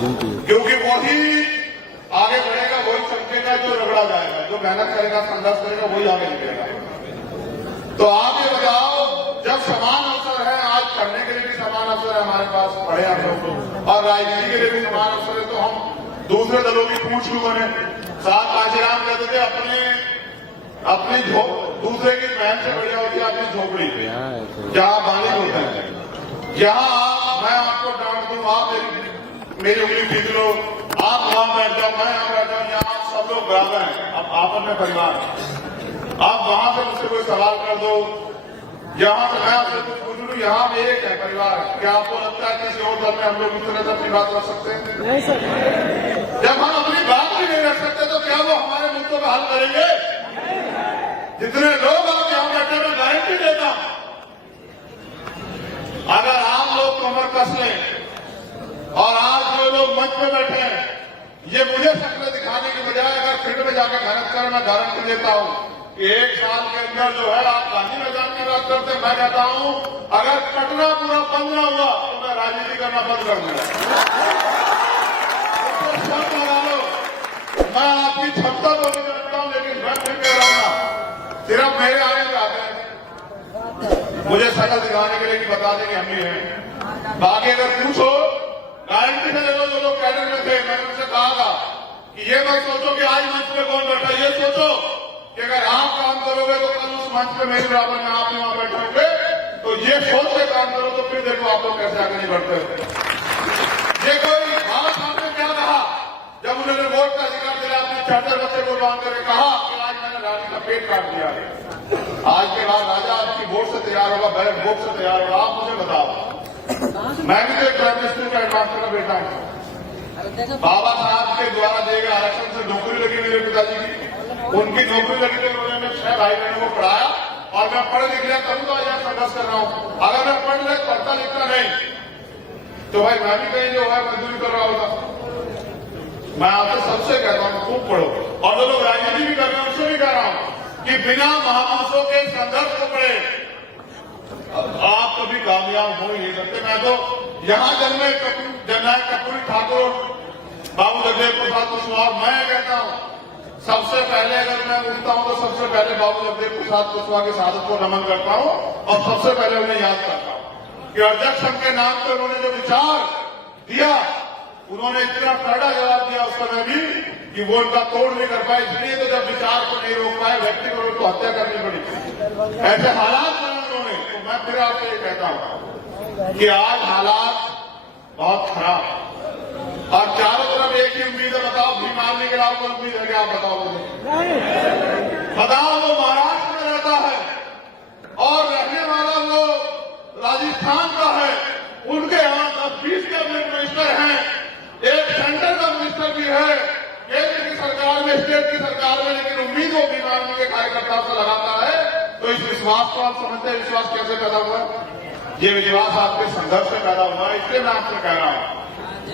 क्योंकि वही आगे बढ़ेगा, वही चमकेगा जो रगड़ा जाएगा, जो मेहनत करेगा, संघर्ष करेगा, वही आगे निकलेगा। तो आप ये बताओ, जब समान अवसर है, आज पढ़ने के लिए भी समान अवसर है हमारे पास, पढ़े हम लोग, और राजनीति के लिए भी समान अवसर है, तो हम दूसरे दलों की पूछ क्यों बने? साथ काशीराम कहते थे अपनी दूसरे की बहन से बढ़िया होती है अपनी झोपड़ी पे, जहां बालिग होता है, जहां मैं आपको डांट दूं, आप मेरी उंगली खींच लो, आप वहां बैठ जाओ, मैं यहां बैठ जाऊं, यहाँ सब लोग बराबर हैं, अब आपस में परिवार है। आप वहां से मुझसे कोई सवाल कर दो, यहां से मैं आपसे कुछ पूछ लूं, यहाँ में एक है परिवार। क्या आपको लगता है किसी और दल में हम लोग इस तरह से अपनी बात रख सकते हैं? नहीं सर। जब हम अपनी बात भी नहीं रख सकते तो क्या वो हमारे मुद्दों का हल करेंगे? जितने लोग आप यहाँ बैठे, मैं गारंटी देता हूं, अगर आप लोग कमर कस लें और आज जो लोग मंच में बैठे हैं, ये मुझे शक्ल दिखाने की बजाय अगर फील्ड में जाकर मेहनत करें, मैं गारंटी देता हूं कि 1 साल के अंदर जो है, आप गांधी मैदान की बात करते हैं, मैं कहता हूं अगर पटना पूरा बंद ना हुआ तो मैं राजनीति करना बंद कर दूंगा। शर्त लगा लो, मैं आपकी क्षमता को भी जानता हूं, लेकिन मैं फिर कह रहा हूं ना, सिर्फ मेरे आने में आते हैं, मुझे शक्ल दिखाने के लिए कि बता दें कि हम ही हैं। बाकी अगर पूछो, गारंटी से देखो, जो लोग कैडर में थे, मैंने उनसे कहा था कि ये मत सोचो कि आज मंच में कौन बैठा, ये सोचो कि अगर आप काम करोगे तो कल उस मंच पे मेरे बराबर में आप वहां बैठे होंगे, तो ये सोच के काम करो, तो फिर देखो आप लोग कैसे आगे नहीं बढ़ते। ये कोई बाबा साहब ने क्या कहा जब उन्होंने वोट का अधिकार दिया, अपने चाचा बच्चे को बांध करके कहा कि आज मैंने रानी का पेट काट दिया है, आज के बाद राजा आपकी वोट से तैयार होगा, बैलेट वोट से तैयार होगा। आप मुझे बताओ, मैं भी तो एक प्राइमरी स्कूल का हेडमास्टर का बेटा हूं, बाबा साहब के द्वारा दिए गए आरक्षण से नौकरी लगी मेरे पिताजी की, उनकी नौकरी लगी तो उन्होंने 6 भाई बहनों को पढ़ाया, और मैं पढ़ लिख लिया तभी तो आज संघर्ष कर रहा हूं। अगर मैं पढ़ता लिखता नहीं तो भाई मैं भी कहीं जो है मजदूरी कर रहा होता। मैं आपसे सबसे कहता हूं खूब पढ़ो, और जो लोग राजनीति भी कर रहे हैं उनसे भी कह रहा हूं कि बिना महापुरुषों के संघर्ष को पढ़े आप कभी कामयाब हो ही नहीं सकते। मैं तो यहां जन्मे जननायक कर्पूरी ठाकुर, बाबू जगदेव प्रसाद कुशवाहा, मैं कहता हूं सबसे पहले अगर मैं उठता हूं तो सबसे पहले बाबू जगदेव प्रसाद कुशवाहा की शहादत को नमन करता हूं, और सबसे पहले उन्हें याद करता हूं कि अध्यक्ष संघ के नाम पर उन्होंने जो विचार दिया, उन्होंने इतना कड़ा जवाब दिया उस समय भी कि वो उनका तोड़ नहीं कर पाए, इसलिए तो जब विचार को नहीं रोक पाए, व्यक्ति को उनको हत्या करनी पड़ी, ऐसे हालात बनाए उन्होंने। तो मैं फिर आपसे ये कहता हूं कि आज हालात बहुत खराब, और चारों तरफ एक ही उम्मीद है। बताओ भीम आर्मी के अलावा कोई उम्मीद है क्या? आप बताओ मुझे, बताओ। वो महाराष्ट्र में रहता है और रहने वाला वो राजस्थान का है, उनके यहां 10-20 कैबिनेट मिनिस्टर हैं, एक सेंटर का मिनिस्टर भी है केंद्र की सरकार में, स्टेट की सरकार में, लेकिन उम्मीद वो भीम आर्मी के कार्यकर्ताओं से लगाता है। तो इस विश्वास को आप समझते हैं, विश्वास कैसे पैदा हुआ? ये विश्वास आपके संघर्ष से पैदा हुआ है। इसलिए मैं आपसे कह रहा हूं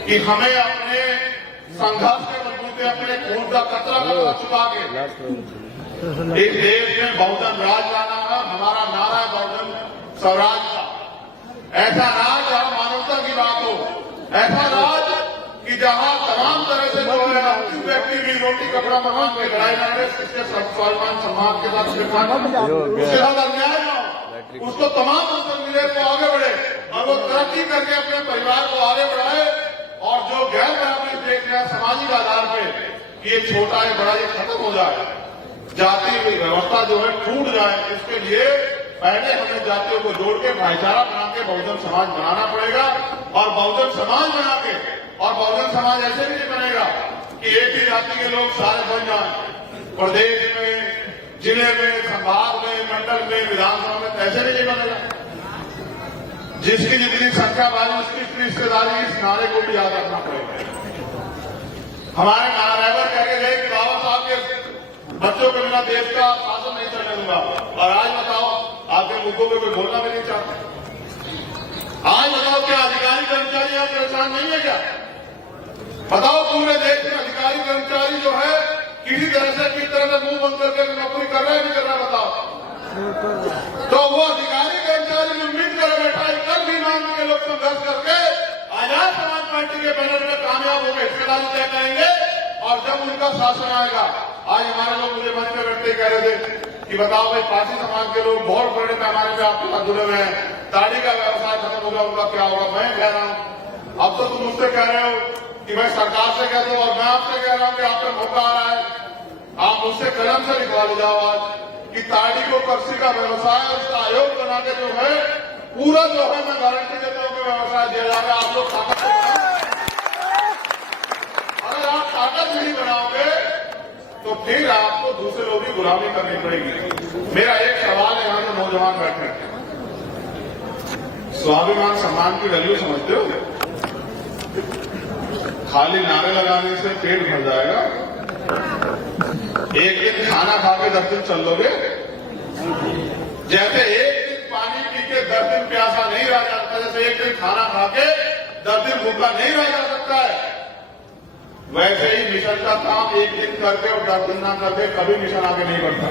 कि हमें अपने संघर्ष के बलबूते अपने खून का कतरा चुका के इस देश में बहुजन राज लाना है। हमारा नारा है बहुजन स्वराज का, ऐसा राज जहां मानवता की बात हो, ऐसा राज कि जहां तमाम तरह से जो है अंतिम व्यक्ति भी रोटी कपड़ा मकान में लड़ाई ना रहे, उसके स्वाभिमान सम्मान के साथ उसके साथ अन्याय ना हो, उसको तमाम अवसर मिले तो आगे बढ़े, और वो तरक्की करके अपने परिवार को आगे बढ़ाए, और जो गैर बराबरी देख रहे हैं सामाजिक आधार पे, ये छोटा है बड़ा ये खत्म हो जाए, जाति व्यवस्था जो है टूट जाए, इसके लिए पहले हमें जातियों को जोड़ के भाईचारा बना के बहुजन समाज बनाना पड़ेगा। और बहुजन समाज बना के, और बहुजन समाज ऐसे भी नहीं बनेगा कि एक ही जाति के लोग सारे बन जाए, प्रदेश में, जिले में, संभाग में, मंडल में, विधानसभा में, ऐसे नहीं बनेगा। जिसकी जितनी संख्या वाली उसकी इतनी रिश्तेदारी, इस नारे को भी याद रखना पड़ेगा। हमारे महारावर कह के गए कि बाबा साहब के बच्चों के बिना देश का शासन नहीं चलने दूंगा, और आज बताओ आपके मुद्दों पे कोई बोलना भी नहीं चाहता। आज बताओ क्या अधिकारी कर्मचारी आप परेशान नहीं है क्या? बताओ पूरे देश में अधिकारी कर्मचारी जो है किसी तरह से किस तरह से मुंह बंद करके नौकरी कर रहा है नहीं कर रहा? बताओ। तो वो अधिकारी कर्मचारी उम्मीद कर बैठा है, कल भी मान के लोग संघर्ष करके आजाद समाज पार्टी के बैनर में कामयाब होकर हिस्सेदारी तय करेंगे। और जब उनका शासन आएगा, आज हमारे लोग मुझे मंच में बैठते कह रहे थे कि बताओ भाई, पारसी समाज के लोग बहुत बड़े पैमाने में आपके साथ जुड़े हुए हैं, ताड़ी का व्यवसाय खत्म होगा, उनका क्या होगा? मैं कह रहा हूं, अब तो तुम मुझसे कह रहे हो कि भाई सरकार से कह दो, और मैं आपसे कह रहा हूं कि आपका मौका आ रहा है, आप मुझसे कलम से लिखवा ले जाओ आज कि ताड़ी को कर्सी का व्यवसाय, उसका आयोग बना के जो है पूरा जो है, मैं गारंटी देता हूं कि व्यवसाय दिया जाएगा। आप लोग ताकत से बनाओ, अगर आप ताकत नहीं बनाओगे तो फिर आपको दूसरे लोगों की गुलामी करनी पड़ेगी। मेरा एक सवाल है, यहां जो नौजवान बैठे हैं, स्वाभिमान सम्मान की वैल्यू समझते हो? खाली नारे लगाने से पेट भर जाएगा? एक दिन खाना खा के 10 दिन चल लोगे? जैसे एक दिन पानी पी के 10 दिन प्यासा नहीं रह जाता, जैसे एक दिन खाना खा के 10 दिन भूखा नहीं रह जा सकता है, वैसे ही मिशन का काम एक दिन करके और 10 दिन ना करके कभी मिशन आगे नहीं बढ़ता।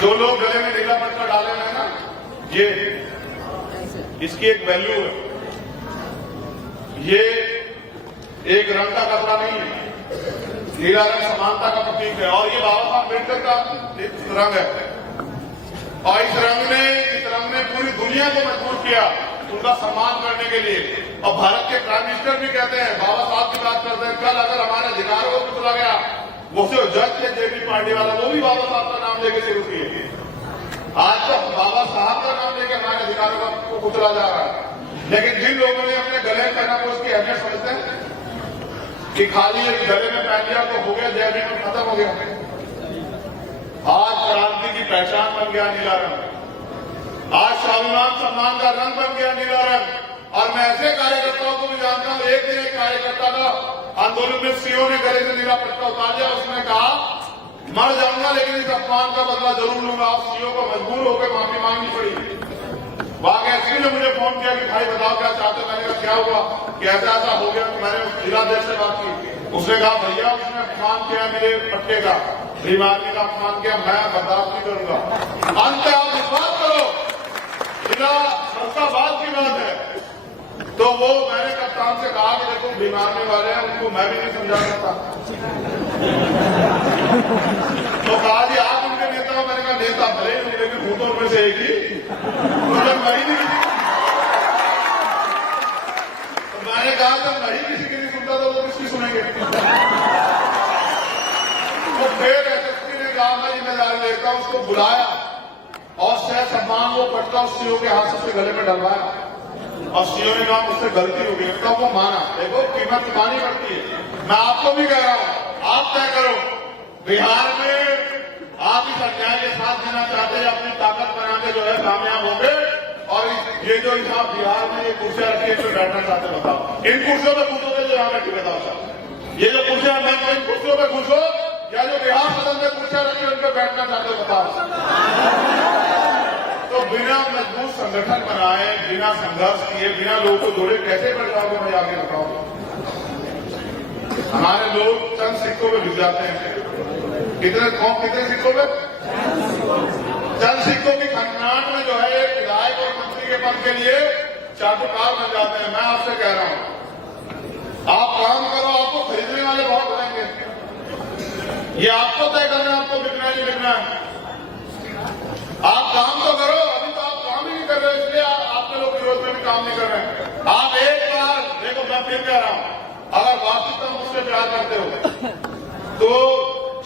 जो लोग गले में नीला पट्टा डाले हैं ना, ये इसकी एक वैल्यू है। ये एक रंग का कपड़ा नहीं है, नीला रंग समानता का प्रतीक है, और ये बाबा साहब अम्बेडकर का रंग है। और इस रंग ने पूरी दुनिया को मजबूर किया उनका सम्मान करने के लिए। और भारत के प्राइम मिनिस्टर भी कहते हैं, बाबा साहब की बात करते हैं, कल अगर हमारे अधिकारों को कुचला गया, वो सिर्फ जज थे जेपी पार्टी वाला, वो भी बाबा साहब का नाम लेके शुरू किए। आज तो बाबा साहब का नाम लेके हमारे अधिकारों को कुचला जा रहा है। लेकिन जिन लोगों ने अपने गले में पहना, वो उसकी अहमियत समझते हैं कि खाली एक गले में पहन लिया तो हो गया, जय भीम खत्म हो गया। आज क्रांति की पहचान बन गया नीला रंग, आज स्वाभिमान सम्मान का रंग बन गया नीला रंग। और मैं ऐसे कार्यकर्ताओं को भी जानता हूं, एक दिन एक कार्यकर्ता का आंदोलन में सीओ ने गले से नीला पट्टा उतार दिया, उसने कहा मर जाऊंगा लेकिन इस अपमान का बदला जरूर लूंगा। आप सीओ को मजबूर होकर माफी मांगनी पड़ी। वहां एसपी ने मुझे फोन किया कि भाई बताओ क्या चाहते हो? मैंने कहा क्या हुआ कि ऐसा ऐसा हो गया। मैंने जिलाध्यक्ष से बात की, उसने कहा भैया उसने अपमान किया मेरे पट्टे का, बीमारी का अपमान किया, मैं बर्दाश्त नहीं करूंगा। अंत आप विश्वास करो, जिला फरसाबाद की बात है, तो वो मैंने कप्तान से कहा कि देखो बीमारी वाले हैं, उनको मैं भी नहीं समझा सकता। तो कहा जी आप उनके नेता हो? मैंने कहा नेता भले ही, लेकिन भूतों में से एक ही, तो जब मैं ही नहीं, तो मैंने कहा जब मैं ही किसी की नहीं सुनता तो वो किसकी सुनेंगे? तो फिर एसएसपी ने कहा मैं जिम्मेदारी लेता हूं, उसको बुलाया और सह सम्मान वो पट्टा उस सीओ के हाथ से उसके गले में डलवाया। और सीओ ने कहा मुझसे गलती हो गई, तब वो माना। देखो कीमत चुकानी पड़ती है। मैं आपको भी कह रहा हूं, आप तय करो, बिहार में आप इस अन्याय के साथ देना चाहते हैं, अपनी ताकत बना के जो है कामयाब होंगे। और ये जो आप बिहार में ये कुर्सियां रखी है, इसमें बैठना चाहते हैं, बताओ इन कुर्सियों पर पूछोगे जो यहाँ बैठी, बताओ साहब ये जो कुर्सियां मैं इन कुर्सियों पर पूछो, या जो बिहार सदन में कुर्सियां रखी उन पर बैठना चाहते हो, बताओ। तो बिना मजबूत संगठन बनाए, बिना संघर्ष किए, बिना लोगों को जोड़े कैसे बढ़ जाओगे? मुझे आगे बताओ। हमारे लोग चंद सिक्कों में बिक जाते हैं। कितने सिक्कों में? चंद सिक्कों की खननाट में जो है एक विधायक और मंत्री के पद के लिए चाटुकार बन जाते हैं। मैं आपसे कह रहा हूं, आप काम करो, आपको खरीदने वाले बहुत आएंगे। ये आपको तय करना है, आपको बिकना है नहीं बिकना है। आप काम तो करो, अभी तो आप काम ही नहीं कर रहे, इसलिए आपके लोग विरोध में भी काम नहीं कर रहे हैं। आप एक बार देखो, मैं फिर कह रहा हूं, अगर वास्तविकता मुझसे प्यार करते हो तो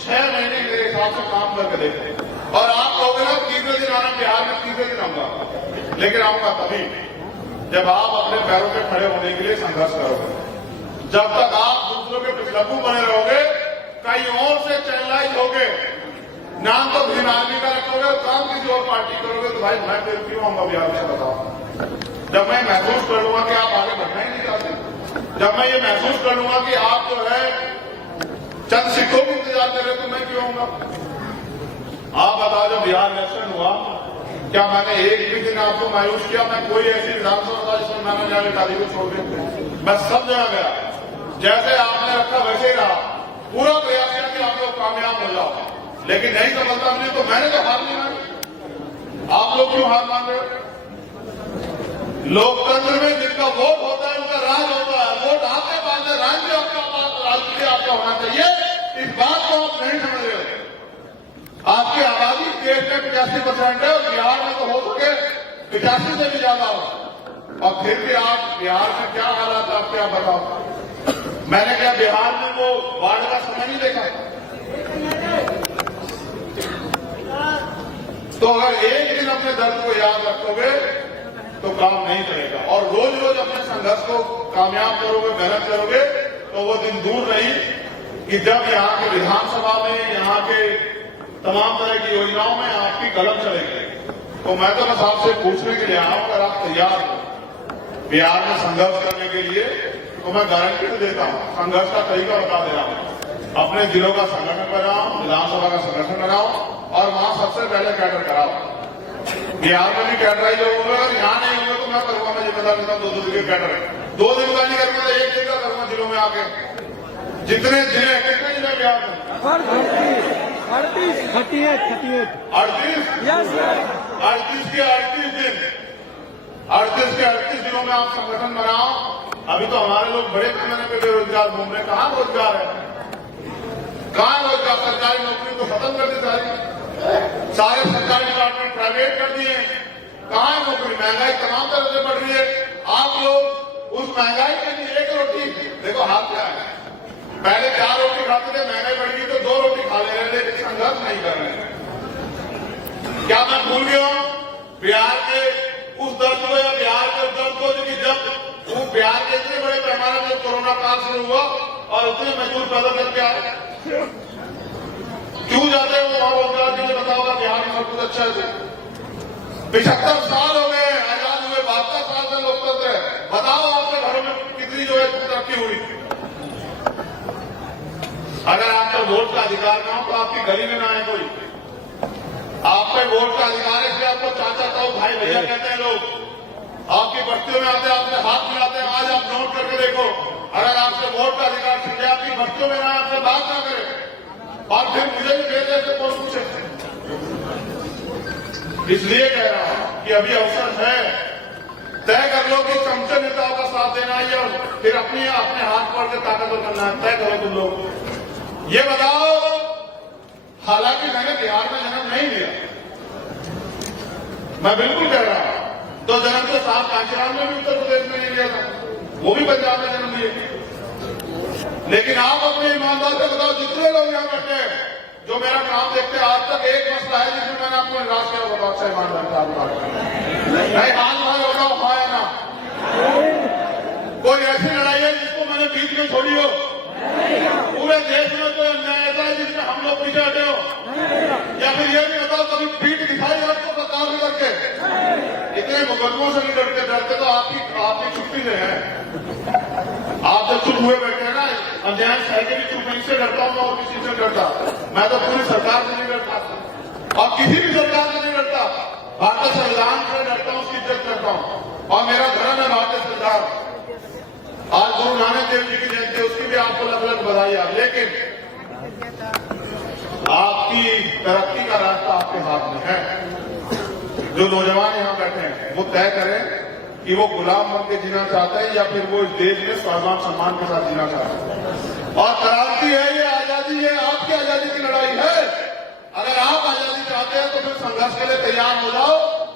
6 महीने मेरे हिसाब से काम करके देखें। और आप कहोगे ना तीसरे दिन आना, बिहार में तीसरे दिन आऊंगा, लेकिन आऊंगा तभी जब आप अपने पैरों पे खड़े होने के लिए संघर्ष करोगे। जब तक आप दूसरों के पिछलप्पू बने रहोगे, कहीं और से चैनलाइज होगे, नाम तो भीम आर्मी का रखोगे और काम किसी और पार्टी करोगे, तो भाई मैं फिर क्यों आऊंगा बिहार में? बताओ। जब मैं महसूस कर लूंगा कि आप आगे बढ़ना ही नहीं चाहते, जब मैं ये महसूस कर लूंगा कि आप जो है चंद सिक्कों की इंतजार कर रहे, तो मैं क्यों आऊंगा? आप बताओ, जब बिहार इलेक्शन हुआ, क्या मैंने एक भी दिन आपको मायूस किया? मैं कोई ऐसी विधानसभा था जिसमें मैंने जाने शादी को छोड़ दिया, मैं सब जगह गया, जैसे आपने रखा वैसे ही रहा, पूरा प्रयास किया कि आप लोग कामयाब हो जाओ, लेकिन नहीं सफलता मिली तो मैंने तो हार नहीं मानी। आप लोग क्यों हार मान रहे हो? लोकतंत्र में जिनका वोट होता है उनका राज होता है। वोट आपके पास है, राज्य आपका पास, राष्ट्रीय आपका होना चाहिए। इस बात को आप नहीं समझ रहे हो। आपकी आबादी देश में 85% है और बिहार में तो हो सके 85 से भी ज्यादा हो, और फिर भी आप बिहार में क्या हालात आप क्या बताओ। मैंने क्या बिहार में वो बाढ़ का समय नहीं देखा? तो अगर एक दिन अपने दर्द को याद रखोगे तो काम नहीं करेगा, और रोज रोज अपने संघर्ष को कामयाब करोगे, मेहनत करोगे, तो वो दिन दूर नहीं कि जब यहाँ के विधानसभा में, यहाँ के तमाम तरह की योजनाओं में आपकी कलम चलेगी। तो मैं तो बस आपसे पूछने के लिए आया हूं, अगर आप तैयार हो बिहार में संघर्ष करने के लिए, तो मैं गारंटी तो देता हूं, संघर्ष का तरीका बता दे रहा हूं। अपने जिलों का संगठन बनाओ, विधानसभा का संगठन बनाओ, और वहां सबसे पहले कैडर कराओ। बिहार में भी कैडराइज होंगे, और यहाँ नहीं होंगे तो मैं करूंगा, मैं जिम्मेदार लेता हूँ 2-2 दिन के कैडर। 2 दिन का नहीं करूंगा, 1 दिन का करूंगा जिलों में आके। जितने जिले, कितने जिले बिहार में? 38 के 38 दिन, 38 के 38 दिनों में आप संगठन बनाओ। अभी तो हमारे लोग बड़े पैमाने पे बेरोजगार घूम रहे हैं। कहाँ रोजगार है? कहाँ रोजगार? सरकारी नौकरी तो खत्म कर दी सारे सरकारी डिपार्टमेंट प्राइवेट कर दिए। कहाँ है नौकरी? महंगाई तमाम तरह से बढ़ रही है। आप लोग उस महंगाई के लिए 1 रोटी, देखो हाथ क्या है, पहले 4 रोटी खाते थे, महंगाई बढ़ गई तो 2 रोटी खा ले रहे, लेकिन संघर्ष नहीं कर रहे। क्या मैं भूल गया हूं बिहार के उस दर्द को, या बिहार के उस दर्द को, जो कि जब वो बिहार के इतने बड़े पैमाने में कोरोना काल शुरू हुआ और उतने मजदूर पैदा करके आए, क्यों जाते हैं वो वहां रोजगार के लिए? बताओगा बिहार में सब कुछ अच्छा है। 75 साल हो गए आजाद हुए, 72 साल से लोकतंत्र है। बताओ आपके घरों में कितनी जो है तरक्की हुई? अगर आपका वोट का अधिकार ना हो तो आपकी गली में ना आए कोई। आप पे वोट का अधिकार है, इसलिए आपको चाचा ताऊ भाई भैया कहते हैं लोग। आपकी बस्तियों में आते हैं, आपके हाथ मिलाते हैं। आज आप नोट करके देखो, अगर आपसे वोट का अधिकार छिन जाए, आपकी बस्तियों में ना आपसे बात ना करे, और फिर मुझे भी देर देर से कौन पूछे। इसलिए कह रहा हूं कि अभी अवसर है, तय कर लो कि चमचे नेताओं का साथ देना है या फिर अपने हाथ पकड़ के ताकतवर करना है। तय करो तुम लोग। ये बताओ, हालांकि मैंने बिहार में जन्म नहीं लिया, मैं बिल्कुल कह रहा हूं, तो जन्म तो साहब कांचीराम में भी उत्तर प्रदेश में नहीं लिया था, वो भी पंजाब में जन्म लिए। लेकिन आप अपने ईमानदार से बताओ, जितने लोग यहाँ बैठे हैं जो मेरा काम देखते हैं, आज तक एक मसला है जिसमें मैंने आपको निराश किया, बताओ अच्छा ईमानदार नहीं, हाथ मारे बताओ हाँ या ना। कोई ऐसी लड़ाई है जिसको मैंने बीच में छोड़ी हो? पूरे देश में कोई अन्याय ऐसा है जिसमें हम लोग पीछे हटे हो? या फिर ये भी बताओ कभी पीठ दिखाई आपको सरकार में करके? इतने मुकदमों से नहीं डरते तो आपकी छुट्टी से है। आप जब चुप हुए बैठे हैं ना, अन्याय सह के भी चुप नहीं से डरता हूं मैं, और किसी से डरता मैं तो पूरी सरकार से नहीं डरता, और किसी भी सरकार से नहीं डरता। भारतीय संविधान से डरता हूं, उसकी इज्जत करता हूं, और मेरा धर्म है भारतीय संविधान। आज गुरु नानक देव जी की जयंती, उसकी भी आपको अलग अलग बधाई। लेकिन आपकी तरक्की का रास्ता आपके हाथ में है। जो नौजवान यहां बैठे हैं वो तय करें कि वो गुलाम बन के जीना चाहते हैं या फिर वो इस देश में स्वाभिमान सम्मान के साथ जीना चाहते हैं। और क्रांति है, ये आजादी है, आपकी आजादी की लड़ाई है। अगर आप आजादी चाहते हैं तो फिर संघर्ष के लिए तैयार हो जाओ,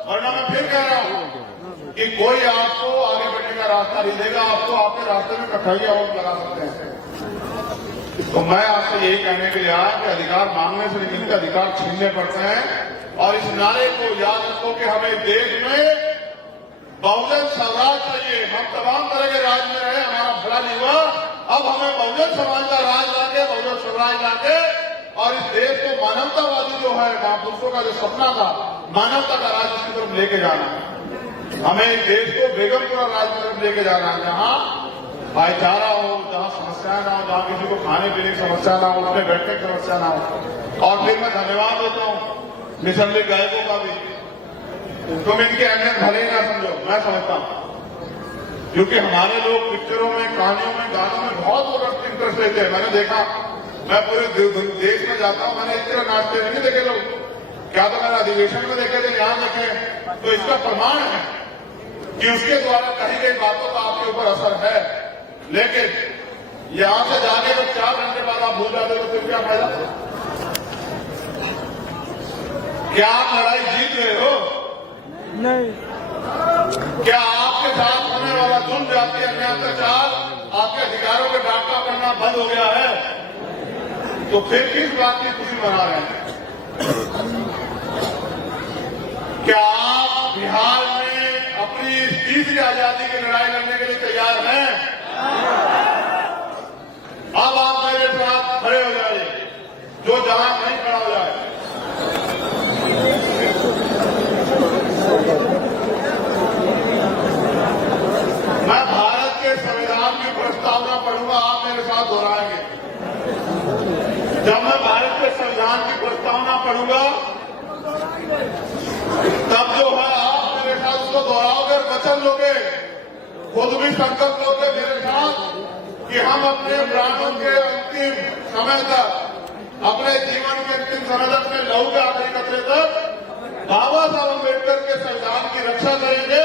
वरना मैं फिर कह रहा हूं कि कोई आपको आगे बढ़ने का रास्ता नहीं देगा, आपको आपके रास्ते में कठिनाइयां और लगा सकते हैं। तो मैं आपसे यही कहने के लिए आया कि अधिकार मांगने से नहीं मिलते, अधिकार छीनने पड़ते हैं। और इस नारे को याद रखो कि हमें देश में बहुजन स्वराज चाहिए। हम तमाम तरह के राज में रहे, हमारा भला नहीं हुआ, अब हमें बहुजन समाज का राज लाके, बहुजन स्वराज लाके, और इस देश को मानवतावादी जो है, महापुरुषों का जो सपना था, मानवता का राज उसकी तरफ लेके जाना है। हमें इस देश को बेगमपुरा राज की तरफ लेके जाना है, जहां भाईचारा हो, जहां समस्याएं ना हो, जहां किसी को खाने पीने की समस्या ना हो, उसमें बैठने की समस्या ना हो। और फिर मैं धन्यवाद देता हूं मिशन लीग गायकों का भी। तुम इनकी अहमियत भले ही ना समझो, मैं समझता हूं, क्योंकि हमारे लोग पिक्चरों में, कहानियों में, गानों में बहुत इंटरेस्ट लेते हैं। मैंने देखा, मैं पूरे देश में जाता हूं, मैंने इस तरह नाचते नहीं देखे लोग। क्या तो मैंने अधिवेशन में देखे थे, यहां देखे, तो इसका प्रमाण है कि उसके द्वारा कही गई बातों का आपके ऊपर असर है, लेकिन यहां से जाने के 4 घंटे बाद आप भूल जाते तो फिर क्या फायदा? क्या आप लड़ाई जीत गए हो? नहीं। क्या आपके साथ होने वाला जुल्म, जाति, अन्याय, अत्याचार, आपके अधिकारों के डाका करना बंद हो गया है? तो फिर किस बात की खुशी मना रहे हैं? क्या आप बिहार में अपनी तीसरी आजादी की लड़ाई लड़ने के लिए तैयार हैं? अब आप मेरे साथ खड़े हो जाइए, जो जहां नहीं खड़ा हो जाए। मैं भारत के संविधान की प्रस्तावना पढ़ूंगा, आप मेरे साथ दोहराएंगे। जब मैं भारत के संविधान की प्रस्तावना पढ़ूंगा तब जो है आप मेरे साथ उसको दोहराओगे, वचन लोगे, खुद भी संकल्प लोगे मेरे साथ कि हम अपने प्राणों के अंतिम समय तक, अपने जीवन के अंतिम समय तक, में लहू के आखिरी कतरे तक बाबा साहब अम्बेडकर के संविधान की रक्षा करेंगे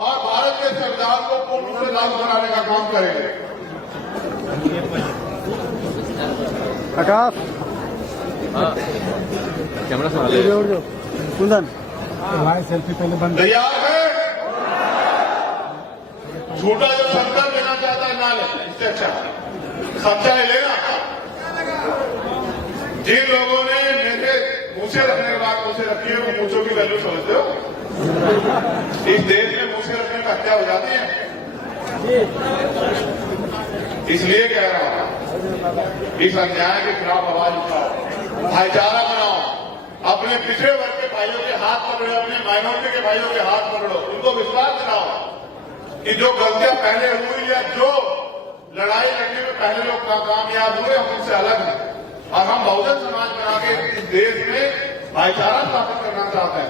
और भारत के संविधान को पूर्ण रूप से लागू बनाने का काम करेंगे। आकाश कैमरा संभाले कुंदन भाई सेल्फी पहले बंद। तैयार है? झूठा जो संकल्प लेना चाहता है ना ले, इससे अच्छा सच्चाई लेना। जिन लोगों ने मेरे मूछे रखने के बाद मूछे रखी है, वो मूछों की वैल्यू समझते हो? इस देश में मूछे रखने का हत्या हो जाती है, इसलिए कह रहा हूं इस अन्याय के खिलाफ आवाज उठाओ, भाईचारा बनाओ, अपने पिछड़े वर्ग के भाइयों के हाथ पकड़ो, अपने माइनॉरिटी के भाइयों के हाथ पकड़ो, उनको विश्वास दिलाओ कि जो गलतियां पहले हुई या जो लड़ाई लड़ने में पहले लोग कामयाब हुए, हम उनसे अलग हैं और हम बहुजन समाज बना के इस देश में भाईचारा स्थापित करना चाहते हैं।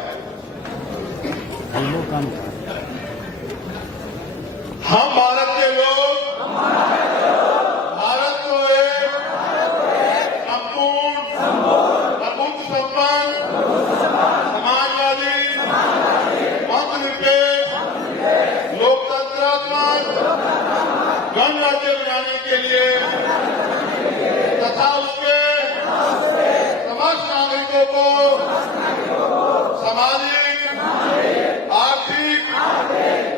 हम भारत के लोग भारत को एक संपूर्ण, प्रबुद्ध, संपन्न, समाजवादी, धर्मनिरपेक्ष, लोकतंत्रात्मक गणराज्य बनाने के लिए तथा उसके समस्त नागरिकों को सामाजिक, आर्थिक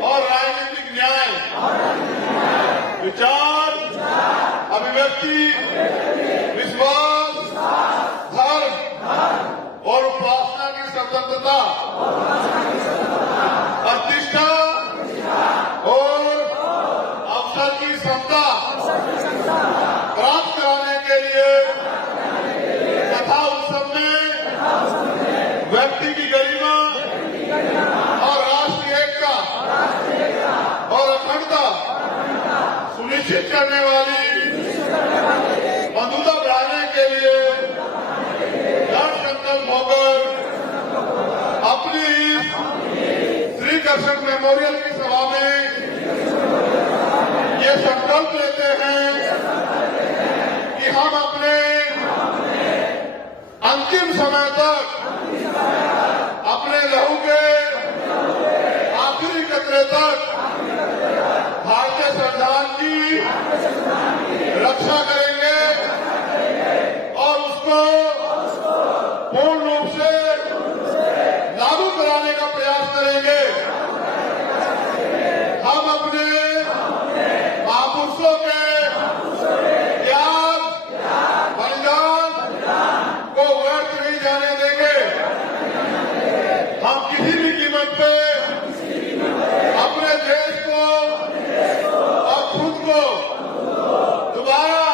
और राजनीतिक न्याय, विचार, अभिव्यक्ति, विश्वास, धर्म और उपासना की स्वतंत्रता, प्रतिष्ठा और अवसर की समता प्राप्त कराने के लिए तथा उस सब में व्यक्ति की गरिमा और राष्ट्र की एकता और अखंडता सुनिश्चित करने वाली, बंधुता बढ़ाने के लिए दृढ़ संकल्प होकर अपनी श्री कृष्ण मेमोरियल की सभा में ये संकल्प लेते हैं कि हम अपने अंतिम समय तक अपने लहू के आखिरी कतरे तक भारतीय संविधान की रक्षा करेंगे और उसको पूर्ण रूप से लागू कराने का प्रयास करेंगे। हम अपने महापुरुषों के त्याग, बलिदान को व्यर्थ नहीं जाने देंगे। हम किसी भी कीमत पे अपने देश को और खुद को दोबारा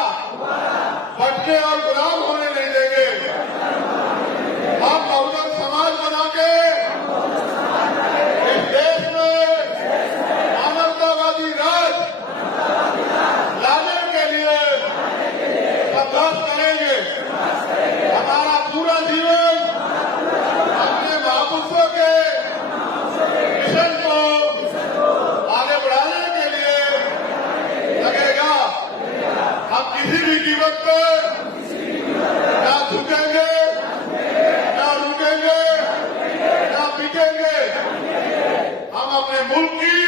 भटके और गुलाम होने नहीं देंगे। हम बहुजन समाज बना के इस देश में मानवतावादी राज लाने के लिए संघर्ष करेंगे। हमारा पूरा जीवन अपने महापुरुषों के मिशन को आगे बढ़ाने के लिए लगेगा। हम किसी भी कीमत पर ना झुकेंगे, ना रुकेंगे, ना बिकेंगे। हम अपने मुल्क की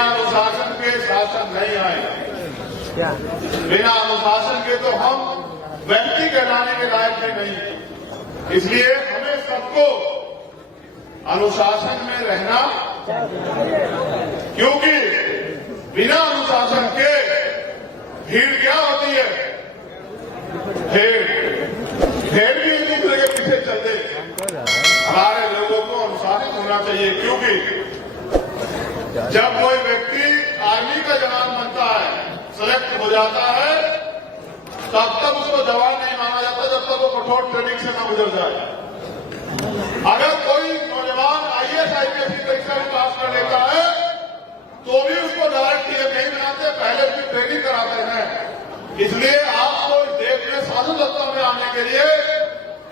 बिना अनुशासन के शासन नहीं आएगा। बिना अनुशासन के तो हम व्यक्ति कहलाने के लायक भी नहीं। इसलिए हमें सबको अनुशासन में रहना, क्योंकि बिना अनुशासन के भीड़ क्या होती है? भेड़ भी एक दूसरे के पीछे चलते। हमारे लोगों को अनुशासित होना चाहिए, क्योंकि जब कोई व्यक्ति आर्मी का जवान बनता है, सेलेक्ट हो जाता है, तब तक उसको जवान नहीं माना जाता जब तक वो कठोर ट्रेनिंग से न गुजर जाए। अगर कोई नौजवान IAS IPS की परीक्षा भी पास कर लेता है तो भी उसको डायरेक्ट टीएम नहीं बनाते, पहले उसकी ट्रेनिंग कराते हैं। इसलिए आपको इस देश में शासन सत्ता में आने के लिए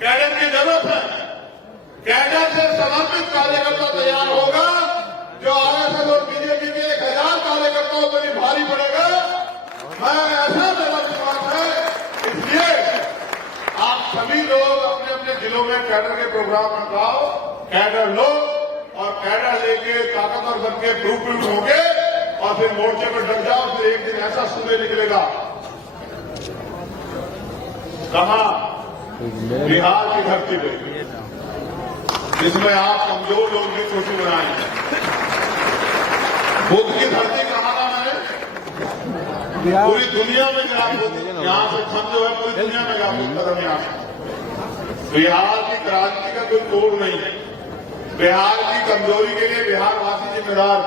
कैडर की जरूरत है। कैडर से समर्पित कार्यकर्ता तैयार होगा जो RSS और बीजेपी के 1000 कार्यकर्ताओं पर भी भारी पड़ेगा। मैं ऐसा मेरा विश्वास है। इसलिए आप सभी लोग अपने अपने जिलों में कैडर के प्रोग्राम लगाओ, कैडर लो और कैडर लेके ताकतवर बन के प्रूफ होंगे और फिर मोर्चे पर डट जाओ। फिर एक दिन ऐसा सूर्य निकलेगा, कहां? बिहार की धरती पे, जिसमें आप कमजोर लोग भी खुशी बनाएंगे। बुद्ध की धरती कहां ना है? पूरी दुनिया में यहाँ से हम जो है पूरी दुनिया में जागरूक कदम यहाँ से। बिहार की क्रांति का कोई तोड़ नहीं है। बिहार की कमजोरी के लिए बिहारवासी जिम्मेदार,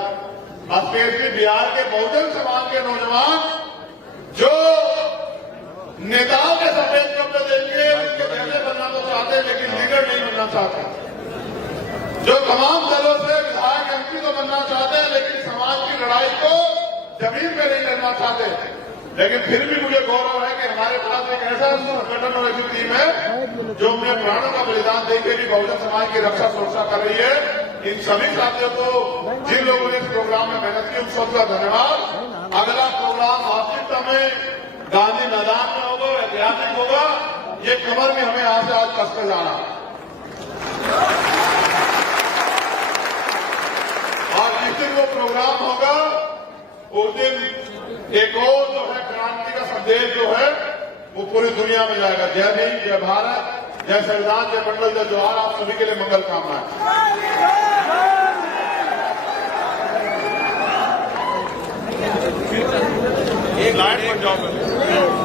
स्पेशली बिहार के बहुजन समाज के नौजवान जो नेताओं के सफेद कपड़े देंगे, उनके जैसे बनना तो चाहते हैं लेकिन लीडर नहीं बनना चाहते। जो तमाम दलों से विधायक MP तो बनना चाहते हैं लेकिन समाज की लड़ाई को जमीन पे नहीं लड़ना चाहते। लेकिन फिर भी मुझे गौरव है कि हमारे पास एक ऐसा संगठन और ऐसी टीम है जो अपने प्राणों का बलिदान देकर भी बहुजन समाज की रक्षा सुरक्षा कर रही है। इन सभी साथियों को, जिन लोगों ने इस प्रोग्राम में मेहनत की, उन सबका धन्यवाद। अगला प्रोग्राम वास्तविकता में गांधी मैदान में होगा, ऐतिहासिक होगा। ये कमर में हमें यहाँ से आज कसकर जाना और जिस दिन वो प्रोग्राम होगा उस दिन एक और जो है क्रांति का संदेश जो है वो पूरी दुनिया में जाएगा। जय भीम, जय भारत, जय संविधान, जय मंडल, जय जोहार। आप सभी के लिए मंगल कामनाएं। एक लाइन पर जाओ।